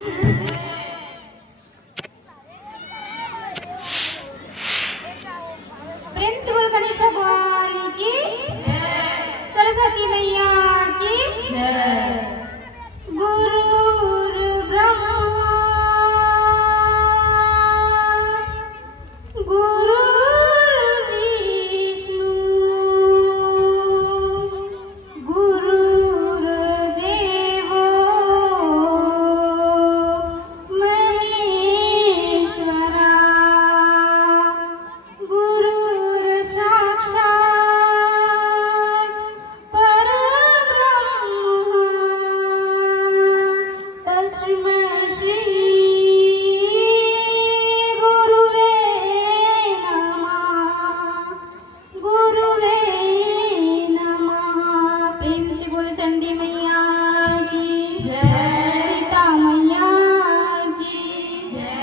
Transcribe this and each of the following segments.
Principal Ganesh भगवान की, सरस्वती मैया की, गुरुर्ब्रह्मा गुरुर्विष्णु गुरुर्देवो महेश्वरा गुरुर्साक्षात् परब्रह्म तस्मै श्री गुरुवे नमः गुरुवे नमः। प्रेम से बोलो चंडी मैया की जय, सीता मैया की जय।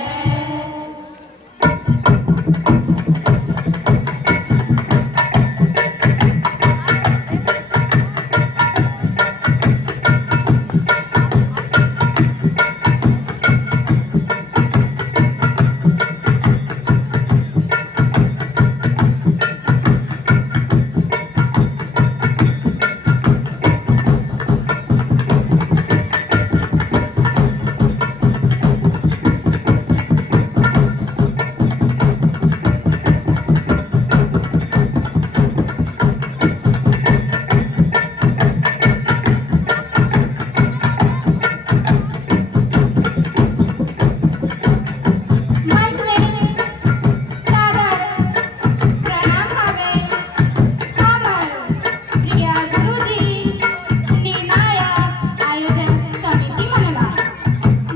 मंच में सादर प्रणाम हवे हमर प्रिय गुरुजी निर्णायक आयोजन समिति मनवा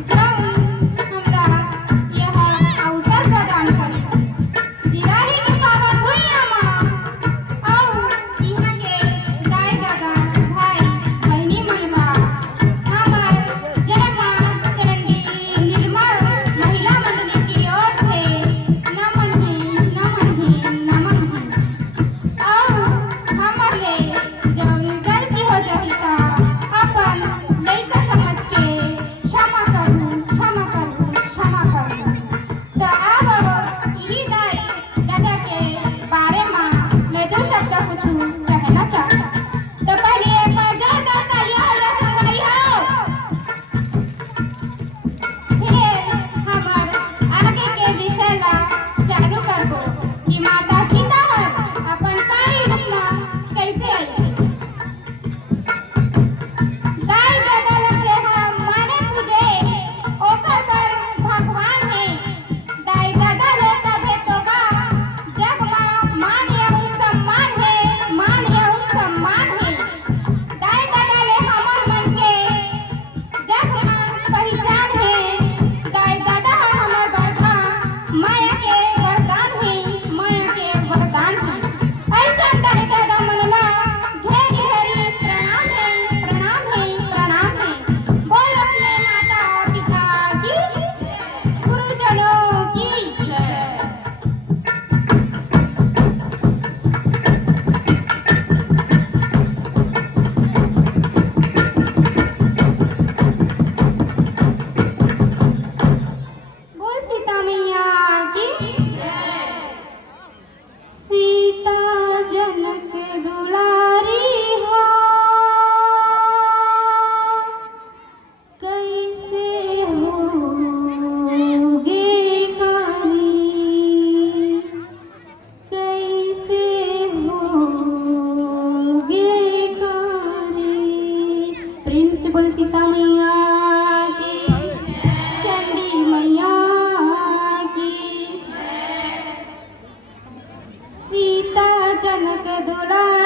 जब हमरा यह अवसर प्रदान करी जिराही के पावन हुई अमा और यहाँ के दाई दादा भाई बहनी मनवा हमर जयमा चरणी निर्मल महिला मंडली की ओर से नमन है नमन है नमन है। और हमरे जौन गलती हो जाई ता अपन लइका समझ के क्षमा करू क्षमा करू क्षमा करू। तो अब यही दाई दादा के बारे में मैं दो शब्द कुछ कहना चाहता। तो पहले एक बार जोरदार तालियां हो जा सकती हो। फिर हमार आगे के विषय ला चालू करबो कि माता सीता हर अपन सारी रचना कैसे आई थी। दाई दादा लोग के हम माने पूजे ओकर पर भगवान है। दाई दादा लोग कभे तोगा जग में मान यहू सम्मान है, मान यहू सम्मान है। दाई दादा ले हमर मन के जग में पहचान है। दाई दादा हमर बरखा माया के वरदान है, माया के वरदान है। ऐसा दाई दादा मनला घेरी घेरी प्रणाम है, प्रणाम है, प्रणाम है। बोल अपने माता पिता की, गुरुजनों की जय। बोल सीता मैया की जय। सीता जनक दुलारी हो कैसे होगे कारी, कैसे होगे कारी। प्रेम से बोल सीता मैया की, चंडी मैया की, सीता जनक दुलारी